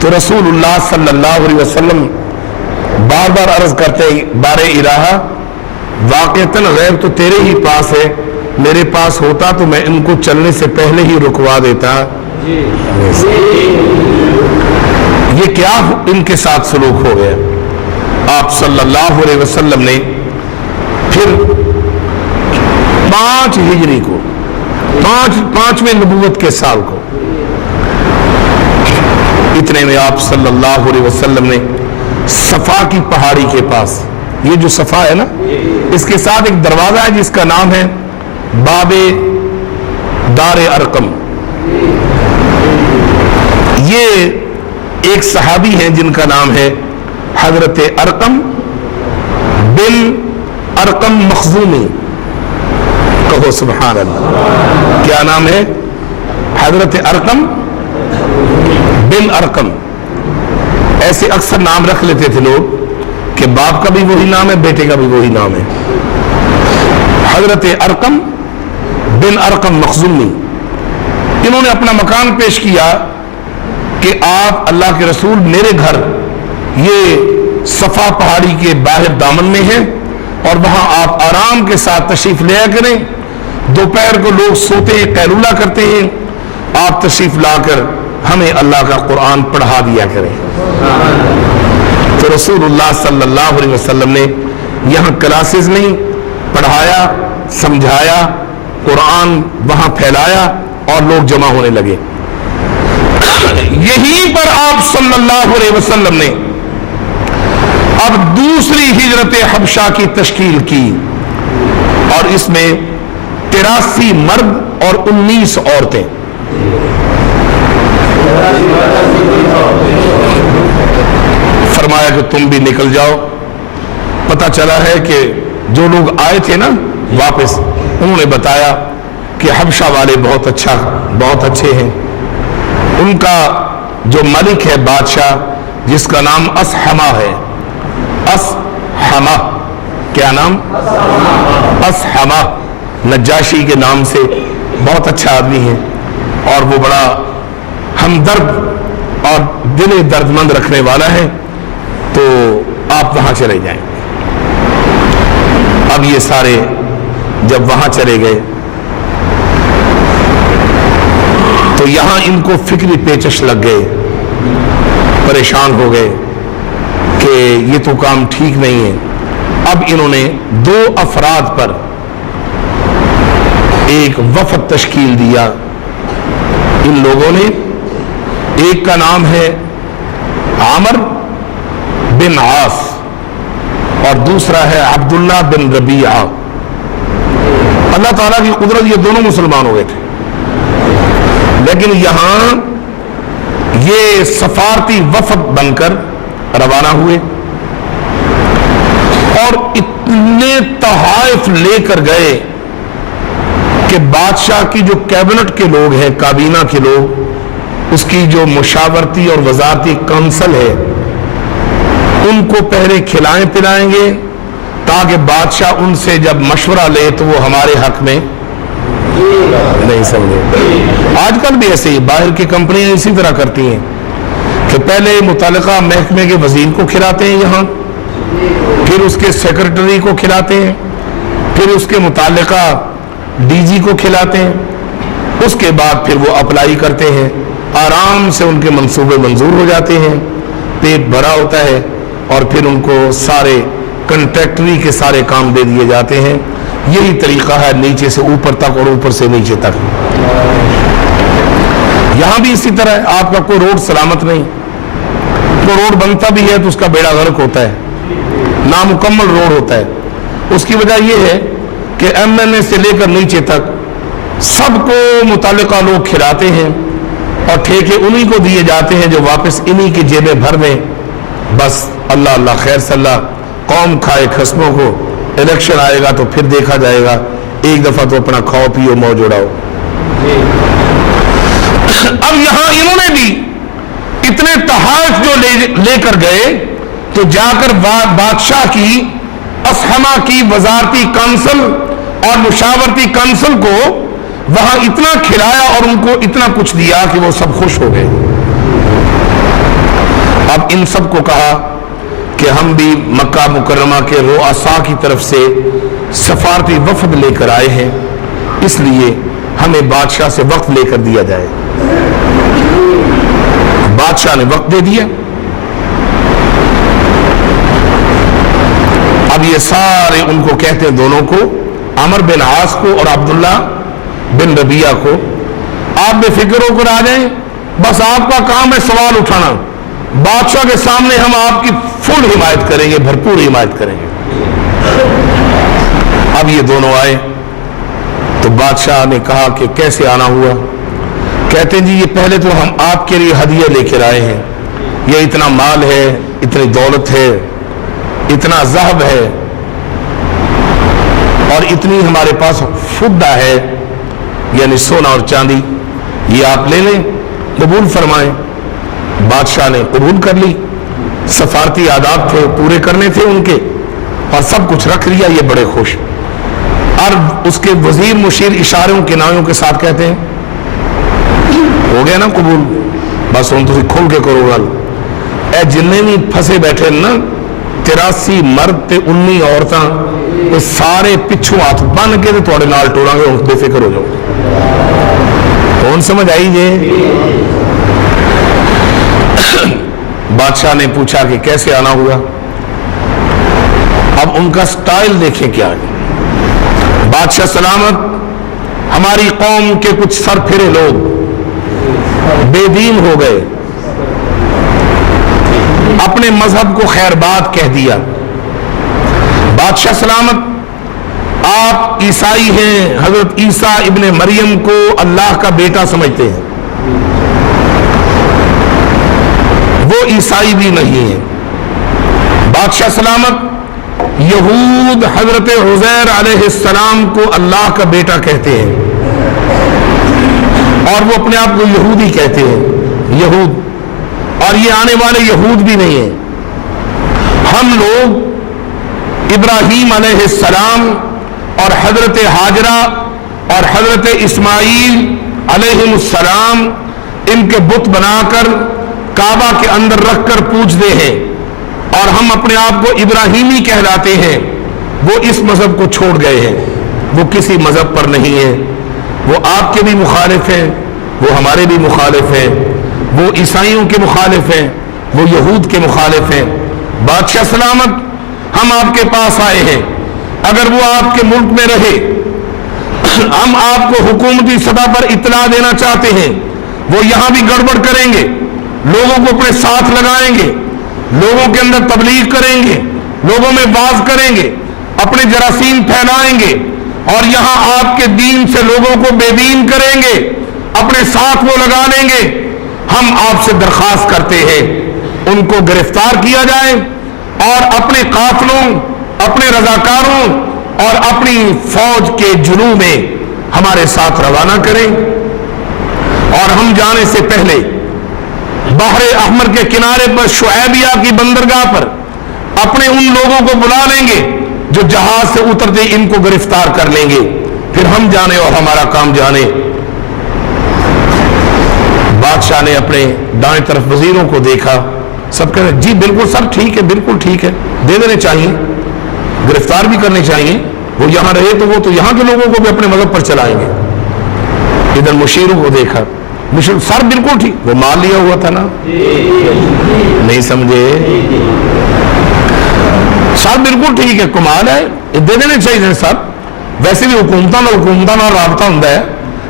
تو رسول اللہ صلی اللہ علیہ وسلم بار بار عرض کرتے بار الہ واقعتاً غیب تو تیرے ہی پاس ہے، میرے پاس ہوتا تو میں ان کو چلنے سے پہلے ہی رکوا دیتا۔ یہ کیا ان کے ساتھ سلوک ہو گیا؟ آپ صلی اللہ علیہ وسلم نے پھر 5 ہجری کو، 5ویں نبوت کے سال کو، اتنے میں آپ صلی اللہ علیہ وسلم نے صفا کی پہاڑی کے پاس، یہ جو صفا ہے نا، اس کے ساتھ ایک دروازہ ہے جس کا نام ہے باب دار ارقم۔ یہ ایک صحابی ہیں جن کا نام ہے حضرت ارقم بن ارقم مخزومی، کہو سبحان اللہ۔ کیا نام ہے؟ حضرت ارقم بن ارقم۔ ایسے اکثر نام رکھ لیتے تھے لوگ کہ باپ کا بھی وہی نام ہے، بیٹے کا بھی وہی نام ہے۔ حضرت ارقم بن ارقم مخزومی، انہوں نے اپنا مکان پیش کیا کہ آپ اللہ کے رسول میرے گھر یہ صفا پہاڑی کے باہر دامن میں ہیں اور وہاں آپ آرام کے ساتھ تشریف لیا کریں، دوپہر کو لوگ سوتے ہیں قیلولہ کرتے ہیں، آپ تشریف لا کر ہمیں اللہ کا قرآن پڑھا دیا کریں۔ تو رسول اللہ صلی اللہ علیہ وسلم نے یہاں کلاسز نہیں، پڑھایا، سمجھایا، قرآن وہاں پھیلایا اور لوگ جمع ہونے لگے۔ یہیں پر آپ صلی اللہ علیہ وسلم نے اب دوسری ہجرت حبشہ کی تشکیل کی اور اس میں 83 مرد اور 19 عورتیں۔ فرمایا کہ تم بھی نکل جاؤ۔ پتہ چلا ہے کہ جو لوگ آئے تھے نا واپس، انہوں نے بتایا کہ حبشہ والے بہت اچھے ہیں، ان کا جو ملک ہے بادشاہ جس کا نام اسحمہ ہے، اسحمہ، کیا نام؟ اسحمہ، نجاشی کے نام سے بہت اچھا آدمی ہے اور وہ بڑا ہمدرد اور دل درد مند رکھنے والا ہے، تو آپ وہاں چلے جائیں۔ اب یہ سارے جب وہاں چلے گئے تو یہاں ان کو فکری پیچش لگ گئے، پریشان ہو گئے کہ یہ تو کام ٹھیک نہیں ہے. اب انہوں نے 2 افراد پر ایک وفد تشکیل دیا. ان لوگوں نے، ایک کا نام ہے عامر بن عاص اور دوسرا ہے عبداللہ بن ربیعہ. اللہ تعالیٰ کی قدرت، یہ دونوں مسلمان ہو گئے تھے، لیکن یہاں یہ سفارتی وفد بن کر روانہ ہوئے اور اتنے تحائف لے کر گئے کہ بادشاہ کی جو کیبنٹ کے لوگ ہیں، کابینہ کے لوگ، اس کی جو مشاورتی اور وزارتی کونسل ہے، ان کو پہلے کھلائیں پلائیں گے تاکہ بادشاہ ان سے جب مشورہ لے تو وہ ہمارے حق میں نہیں سمجھے. آج کل بھی ایسے ہی باہر کی کمپنیاں اسی طرح کرتی ہیں کہ پہلے متعلقہ محکمے کے وزیر کو کھلاتے ہیں یہاں، پھر اس کے سیکرٹری کو کھلاتے ہیں، پھر اس کے متعلقہ ڈی جی کو کھلاتے ہیں، اس کے بعد پھر وہ اپلائی کرتے ہیں، آرام سے ان کے منصوبے منظور ہو جاتے ہیں، پیٹ بھرا ہوتا ہے اور پھر ان کو سارے کنٹریکٹری کے سارے کام دے دیے جاتے ہیں. یہی طریقہ ہے نیچے سے اوپر تک اور اوپر سے نیچے تک. یہاں بھی اسی طرح ہے. آپ کا کوئی روڈ سلامت نہیں، کوئی روڈ بنتا بھی ہے تو اس کا بیڑا غرق ہوتا ہے، نامکمل روڈ ہوتا ہے. اس کی وجہ یہ ہے کہ ایم ایل اے سے لے کر نیچے تک سب کو متعلقہ لوگ کھلاتے ہیں اور ٹھیکے انہی کو دیے جاتے ہیں جو واپس انہی کی جیبیں بھر میں بس اللہ اللہ خیر صلی اللہ قوم کھائے خصموں کو. الیکشن آئے گا تو پھر دیکھا جائے گا، ایک دفعہ تو اپنا کھاؤ پیو موج اڑاؤ. اب یہاں انہوں نے بھی اتنے تحائف جو لے کر گئے تو جا کر بادشاہ کی اسحمہ کی وزارتی کونسل اور مشاورتی کونسل کو وہاں اتنا کھلایا اور ان کو اتنا کچھ دیا کہ وہ سب خوش ہو گئے. اب ان سب کو کہا کہ ہم بھی مکہ مکرمہ کے رؤساء کی طرف سے سفارتی وفد لے کر آئے ہیں، اس لیے ہمیں بادشاہ سے وقت لے کر دیا جائے. بادشاہ نے وقت دے دیا. اب یہ سارے ان کو کہتے ہیں، دونوں کو، عمر بن عاص کو اور عبداللہ بن ربیعہ کو، آپ بے فکر ہو کر آ جائیں، بس آپ کا کام ہے سوال اٹھانا. بادشاہ کے سامنے ہم آپ کی فل حمایت کریں گے، بھرپور حمایت کریں گے. اب یہ دونوں آئے تو بادشاہ نے کہا کہ کیسے آنا ہوا؟ کہتے ہیں جی یہ پہلے تو ہم آپ کے لیے ہدیہ لے کر آئے ہیں، یہ اتنا مال ہے، اتنی دولت ہے، اتنا ذہب ہے اور اتنی ہمارے پاس فضہ ہے، یعنی سونا اور چاندی، یہ آپ لے لیں، قبول فرمائیں. بادشاہ نے قبول کر لی. سفارتی آداب تھے، پورے کرنے تھے ان کے، اور سب کچھ رکھ لیا. یہ بڑے خوش. اور اس کے وزیر مشیر اشاروں کنایوں کے ساتھ کہتے ہیں ہو گیا نا قبول، بس ہوں تسی کھل کے کرو گل. اے جننے بھی پھنسے بیٹھے نا 83 مرد تے 19 عورتاں، یہ سارے پچھوں ہاتھ بن کے تھوڑے نال ٹوڑاں گے. بے فکر ہو جاؤ. کون سمجھ آئی جی؟ بادشاہ نے پوچھا کہ کیسے آنا ہوا. اب ان کا سٹائل دیکھیں کیا ہے. بادشاہ سلامت، ہماری قوم کے کچھ سر پھرے لوگ بے دین ہو گئے، اپنے مذہب کو خیر بات کہہ دیا. بادشاہ سلامت، آپ عیسائی ہیں، حضرت عیسیٰ ابن مریم کو اللہ کا بیٹا سمجھتے ہیں، وہ عیسائی بھی نہیں ہے. بادشاہ سلامت، یہود حضرت عزیر علیہ السلام کو اللہ کا بیٹا کہتے ہیں اور وہ اپنے آپ کو یہودی کہتے ہیں، یہود، اور یہ آنے والے یہود بھی نہیں ہیں. ہم لوگ ابراہیم علیہ السلام اور حضرت ہاجرہ اور حضرت اسماعیل علیہ السلام ان کے بت بنا کر کعبہ کے اندر رکھ کر پوجتے ہیں، اور ہم اپنے آپ کو ابراہیمی کہلاتے ہیں. وہ اس مذہب کو چھوڑ گئے ہیں، وہ کسی مذہب پر نہیں ہیں. وہ آپ کے بھی مخالف ہیں، وہ ہمارے بھی مخالف ہیں، وہ عیسائیوں کے مخالف ہیں، وہ یہود کے مخالف ہیں. بادشاہ سلامت ہم آپ کے پاس آئے ہیں، اگر وہ آپ کے ملک میں رہے ہم آپ کو حکومتی سطح پر اطلاع دینا چاہتے ہیں، وہ یہاں بھی گڑبڑ کریں گے، لوگوں کو اپنے ساتھ لگائیں گے، لوگوں کے اندر تبلیغ کریں گے، لوگوں میں واز کریں گے، اپنے جراثیم پھیلائیں گے، اور یہاں آپ کے دین سے لوگوں کو بے دین کریں گے، اپنے ساتھ وہ لگا لیں گے۔ ہم آپ سے درخواست کرتے ہیں ان کو گرفتار کیا جائے اور اپنے قافلوں، اپنے رضاکاروں اور اپنی فوج کے جلوہ میں ہمارے ساتھ روانہ کریں، اور ہم جانے سے پہلے بحر احمر کے کنارے پر شعیبیہ کی بندرگاہ پر اپنے ان لوگوں کو بلا لیں گے جو جہاز سے اترتے ان کو گرفتار کر لیں گے، پھر ہم جانے اور ہمارا کام جانے۔ بادشاہ نے اپنے دائیں طرف وزیروں کو دیکھا، سب کہہ رہے جی بالکل سر ٹھیک ہے، بالکل ٹھیک ہے، دے دینے چاہیے، گرفتار بھی کرنے چاہیے، وہ یہاں رہے تو وہ تو یہاں کے لوگوں کو بھی اپنے مذہب پر چلائیں گے۔ ادھر مشیروں کو دیکھا، مشیر سر بالکل ٹھیک، وہ مال لیا ہوا تھا نا، نہیں سمجھے، سر بالکل ٹھیک ہے، کمال ہے، دے دینے چاہیے سر، ویسے بھی حکومتاں رابطہ ہوں ہے،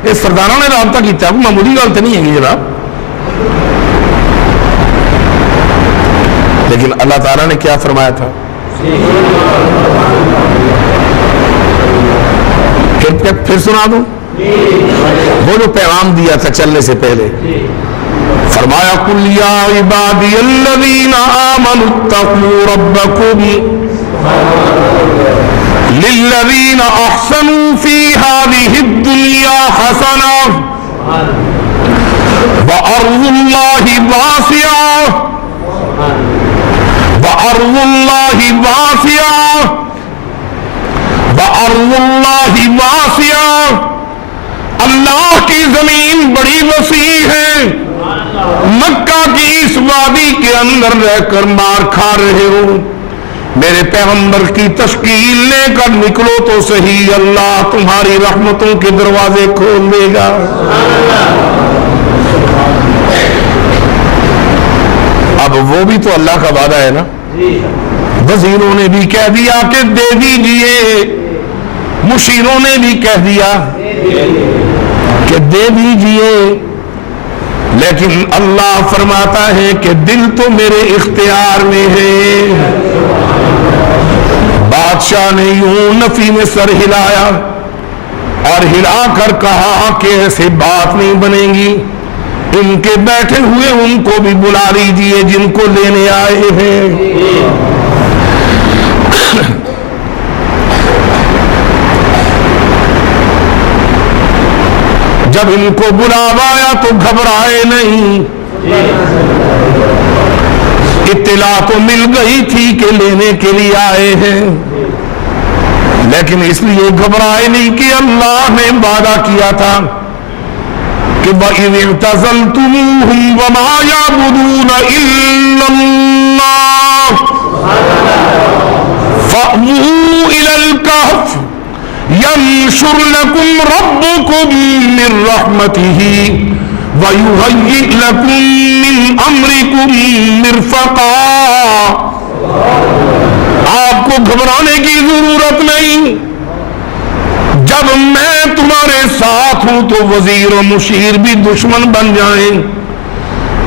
یہ سرداروں نے رابطہ کیا، کوئی معمولی گل تو نہیں ہے جناب۔ لیکن اللہ تعالیٰ نے کیا فرمایا تھا، پھر سنا دوں وہ جو پیغام دیا تھا چلنے سے پہلے، فرمایا قُلْ يَا عِبَادِيَ الَّذِينَ آمَنُوا اتَّقُوا رَبَّكُمْ لِلَّذِينَ أَحْسَنُوا فِي هَذِهِ الدُّنْيَا حَسَنَةٌ وَأَرْضُ اللَّهِ وَاسِعَةٌ وَأَرْضُ اللَّهِ وَاسِعَةٌ وَأَرْضُ اللَّهِ وَاسِعَةٌ، اللہ کی زمین بڑی وسیع ہے، مکہ کی اس وادی کے اندر رہ کر مار کھا رہے ہو، میرے پیغمبر کی تشکیل لے کر نکلو تو صحیح، اللہ تمہاری رحمتوں کے دروازے کھول دے گا۔ اب وہ بھی تو اللہ کا وعدہ ہے نا، وزیروں نے بھی کہہ دیا کہ دے دیجئے، مشیروں نے بھی کہہ دیا کہ دے دیجئے، لیکن اللہ فرماتا ہے کہ دل تو میرے اختیار میں ہے۔ بادشاہ نے یوں نفی میں سر ہلایا اور ہلا کر کہا کہ ایسے بات نہیں بنے گی، ان کے بیٹھے ہوئے ان کو بھی بلا لیجئے جن کو لینے آئے ہیں۔ جب ان کو بلاوایا تو گھبرائے نہیں، اطلاع تو مل گئی تھی کہ لینے کے لیے آئے ہیں، لیکن اس لیے گھبرائے نہیں کہ اللہ نے وعدہ کیا تھا کہ وَإِذِ اعْتَزَلْتُمُوهُمْ وَمَا يَعْبُدُونَ إِلَّا اللَّهَ فَأْوُوا إِلَى الْكَهْفِ ينشر لكم ربكم من رحمته ويهيئ لكم من امركم مرفقا۔ آپ کو گھبرانے کی ضرورت نہیں، جب میں تمہارے ساتھ ہوں تو وزیر و مشیر بھی دشمن بن جائیں،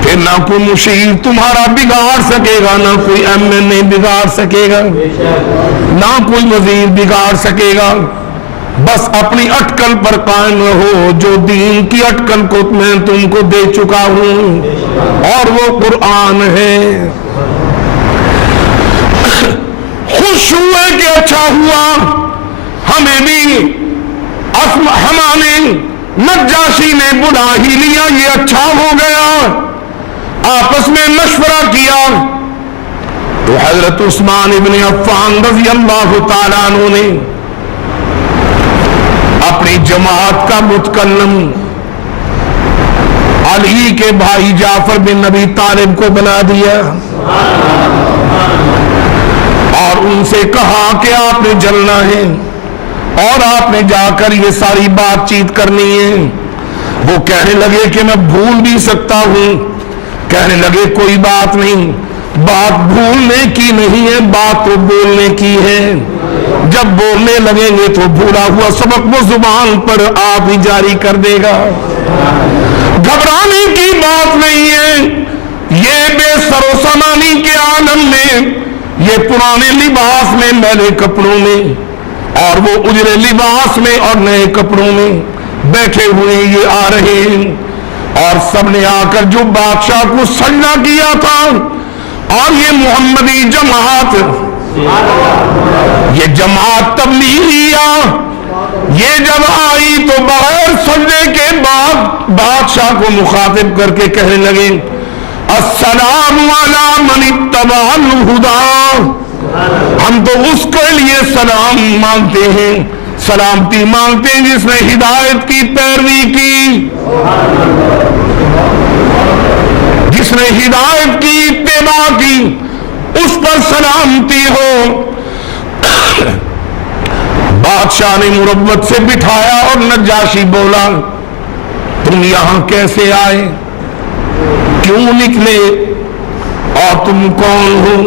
پھر نہ کوئی مشیر تمہارا بگاڑ سکے گا، نہ کوئی ایم این اے بگاڑ سکے گا، نہ کوئی وزیر بگاڑ سکے گا، بس اپنی اٹکل پر قائم رہو، جو دین کی اٹکل کو میں تم کو دے چکا ہوں اور وہ قرآن ہے۔ خوش ہوئے کہ اچھا ہوا، ہمیں بھی ہمارے نجاشی نے بلا ہی لیا، یہ اچھا ہو گیا۔ آپس میں مشورہ کیا تو حضرت عثمان ابن عفان رضی اللہ تعالیٰ عنہ نے اپنی جماعت کا متکلم علی کے بھائی جعفر بن نبی طالب کو بنا دیا اور ان سے کہا کہ آپ نے جلنا ہے اور آپ نے جا کر یہ ساری بات چیت کرنی ہے۔ وہ کہنے لگے کہ میں بھول بھی سکتا ہوں، کہنے لگے کوئی بات نہیں، بات بھولنے کی نہیں ہے، بات تو بولنے کی ہے۔ جب بولنے لگیں گے تو بھولا ہوا سبق وہ زبان پر آپ ہی جاری کر دے گا۔ گھبرانے کی بات نہیں ہے، یہ بے سر و سامانی کے عالم میں، یہ پرانے لباس میں، میلے کپڑوں میں، اور وہ اجرے لباس میں اور نئے کپڑوں میں بیٹھے ہوئے یہ آ رہے ہیں، اور سب نے آ کر جو بادشاہ کو سجدہ کیا تھا، اور یہ محمدی جماعت، یہ جماعت تبلیغیہ، یہ جب آئی تو بغیر سجدے کے بعد بادشاہ کو مخاطب کر کے کہنے لگے السلام علی من اتبع الہدی، ہم تو اس کے لیے سلام مانگتے ہیں، سلامتی مانگتے ہیں جس نے ہدایت کی پیروی کی، جس نے ہدایت کی اتباع کی، اس پر سلامتی ہو۔ بادشاہ نے مروت سے بٹھایا اور نجاشی بولا تم یہاں کیسے آئے، کیوں نکلے، اور تم کون ہو؟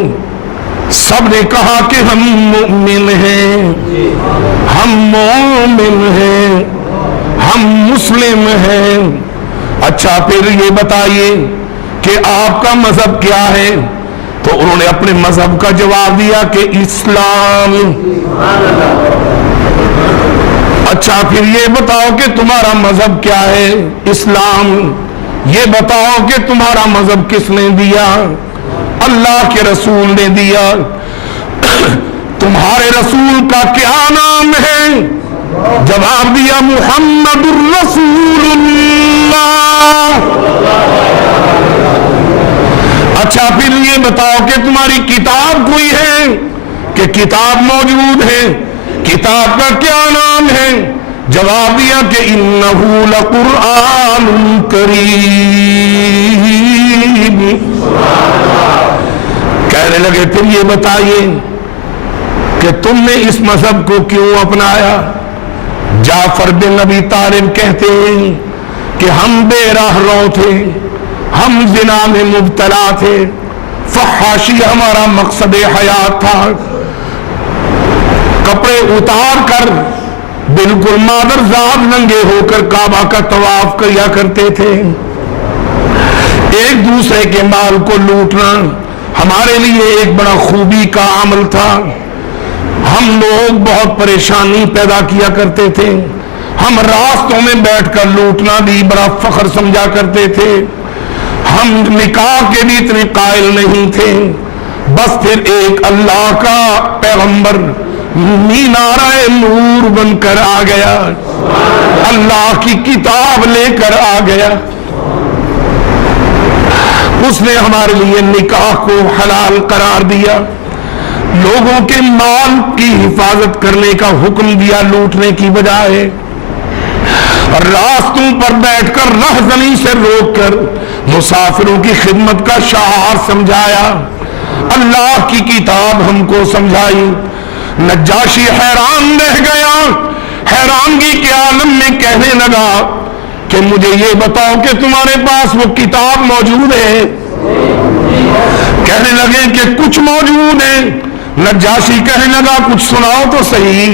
سب نے کہا کہ ہم مومن ہیں، ہم مومن ہیں، ہم مسلم ہیں۔ اچھا پھر یہ بتائیے کہ آپ کا مذہب کیا ہے؟ تو انہوں نے اپنے مذہب کا جواب دیا کہ اسلام۔ اچھا پھر یہ بتاؤ کہ تمہارا مذہب کیا ہے؟ اسلام۔ یہ بتاؤ کہ تمہارا مذہب کس نے دیا؟ اللہ کے رسول نے دیا۔ تمہارے رسول کا کیا نام ہے؟ جواب دیا محمد الرسول اللہ۔ اچھا پھر یہ بتاؤ کہ تمہاری کتاب کوئی ہے؟ کہ کتاب موجود ہے۔ کتاب کا کیا نام ہے؟ جواب دیا کہ انہ لقرآن کریم۔ کہنے لگے پھر یہ بتائیے کہ تم نے اس مذہب کو کیوں اپنایا؟ جعفر بن ابی طالب کہتے ہیں کہ ہم بے راہ رو تھے، ہم زنا میں مبتلا تھے، فحاشی ہمارا مقصد حیات تھا، کپڑے اتار کر بالکل مادرزاد ننگے ہو کر کعبہ کا طواف کیا کرتے تھے، ایک دوسرے کے مال کو لوٹنا ہمارے لیے ایک بڑا خوبی کا عمل تھا، ہم لوگ بہت پریشانی پیدا کیا کرتے تھے، ہم راستوں میں بیٹھ کر لوٹنا بھی بڑا فخر سمجھا کرتے تھے، ہم نکاح کے بھی اتنے قائل نہیں تھے۔ بس پھر ایک اللہ کا پیغمبر مینارہ نور بن کر آ گیا، اللہ کی کتاب لے کر آ گیا، اس نے ہمارے لیے نکاح کو حلال قرار دیا، لوگوں کے مال کی حفاظت کرنے کا حکم دیا لوٹنے کی بجائے، راستوں پر بیٹھ کر رہزنی سے روک کر مسافروں کی خدمت کا شعار سمجھایا، اللہ کی کتاب ہم کو سمجھائی۔ نجاشی حیران رہ گیا، حیرانگی کے عالم میں کہنے لگا کہ مجھے یہ بتاؤ کہ تمہارے پاس وہ کتاب موجود ہے؟ کہنے لگے کہ کچھ موجود ہے۔ نجاشی کہنے لگا کچھ سناؤ تو صحیح۔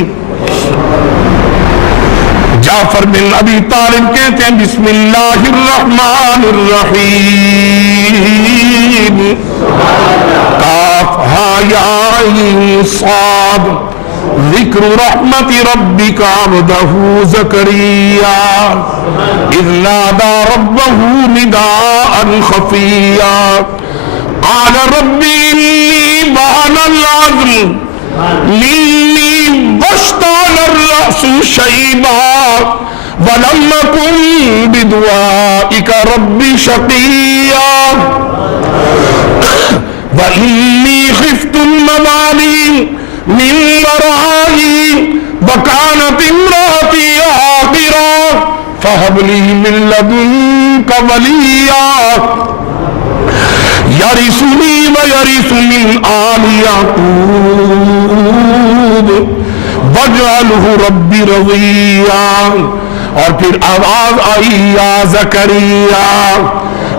جعفر بن ابی طالب کہتے ہیں بسم اللہ الرحمن الرحیم، کاف ہا یا عین صاد، ذکر رحمت ربک عبدہ زکریا اذ نادى ربه نداء خفیا قال رب انی وہن العظم منی واشتعل الرأس شیبا ولم أكن بدعائك رب شقیا وإني خفت الموالي من ورائي وكانت امرأتي عاقرا فهب لي من لدنك وليا يرثني ويرث من آل يعقوب واجعله ربي رضيا۔ اور پھر آواز آئی یا زکریا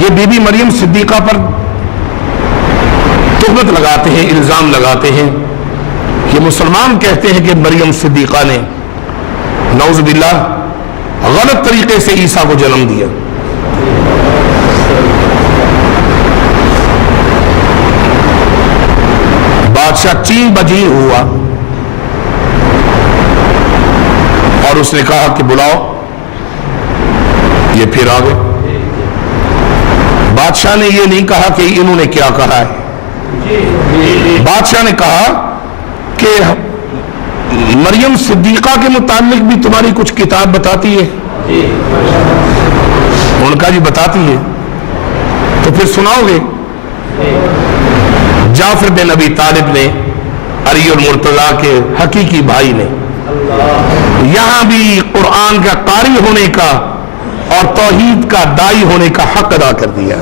یہ بی بی مریم صدیقہ پر تہمت لگاتے ہیں، الزام لگاتے ہیں. یہ مسلمان کہتے ہیں کہ مریم صدیقہ نے نعوذ باللہ غلط طریقے سے عیسیٰ کو جنم دیا. بادشاہ 3 بجے ہوا اور اس نے کہا کہ بلاؤ. یہ پھر آ گئے. بادشاہ نے یہ نہیں کہا کہ انہوں نے کیا کہا ہے. بادشاہ نے کہا کہ مریم صدیقہ کے متعلق بھی تمہاری کچھ کتاب بتاتی ہے. انہوں نے کہا جی بتاتی ہے. تو پھر سناؤ گے؟ جعفر بن ابی طالب نے، علی المرتضیٰ کے حقیقی بھائی نے، یہاں بھی قرآن کا قاری ہونے کا اور توحید کا دائی ہونے کا حق ادا کر دیا.